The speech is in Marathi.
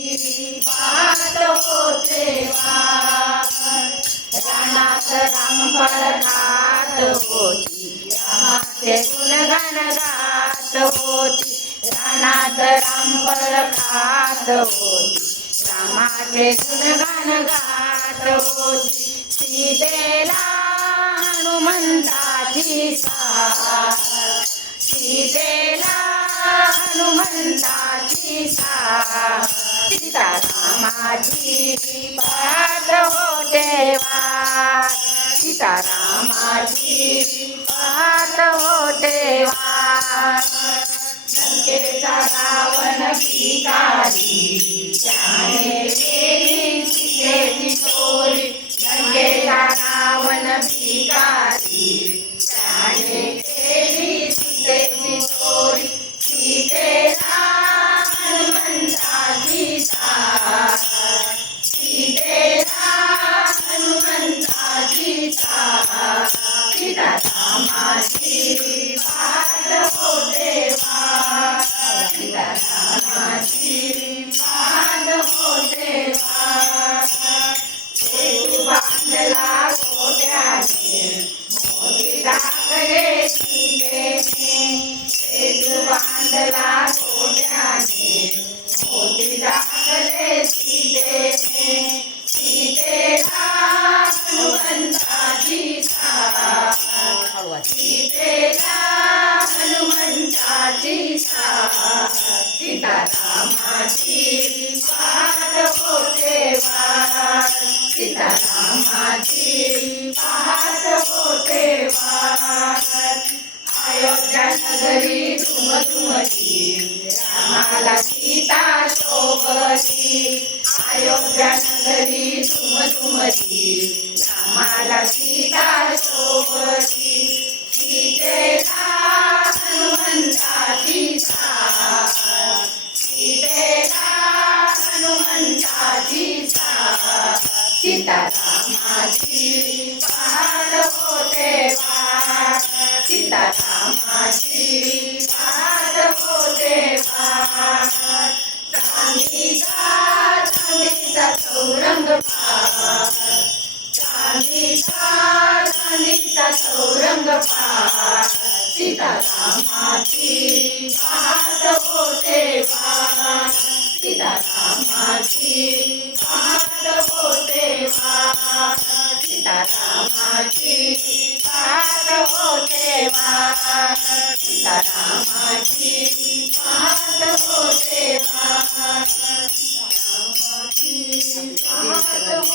पाहत होते रानात रामफळ खात होती, रामाचे गुणगान गात होती. रानात रामफळ खात होती, रामाचे गुणगान गात होती. सीतेला हनुमंताची साथ, सीतेला हनुमंताची साथ. सीतारामाची पाहत होते वाट, सीतारामाची पाहत होते वाट. लंकेचा रावण भिकारी, त्याने केली सीतेची चोरी. लंकेचा रावण भिकारी, त्याने केली सीतेची चोरी. सीतेला हनुमंताची साथ, सीतेला हनुमंताची साथ. सीतारामाची पाहत होते वाट, सीतारामाची पाहत होते वाट. सेतू बांधला गोट्याने, मोती टाकले सीतेने. सेतू बांधला गोट्याने, मोती टाकले सीतेने. सीतेला हनुमंताची साथ, सीतेला हनुमंताची साथ. सीतारामाची पाहत होते वाट, सीतारामाची पाहत होते वाट. अयोध्या नगरी झुमझुमती, रामाला सीता शोभती. अयोध्या नगरी झुमझुमती, रामाला सीता शोभती. सीतेला हनुमंताची साथ, सीतेला हनुमंताची साथ. सीतारामाची पाहत होते वाट, सीतारामाची पाहत होते वाट. चांदीचा चांदीचा चौरंग पाट, चांदीचा चांदीचा चौरंग पाट. सीतारामाची पाहत होते वाट, सीतारामाची पाहत होते वाट. सीतारामाची पाहत होते वाट, सीतारामाची पाहत होते वाट. सीतारामाची पाहत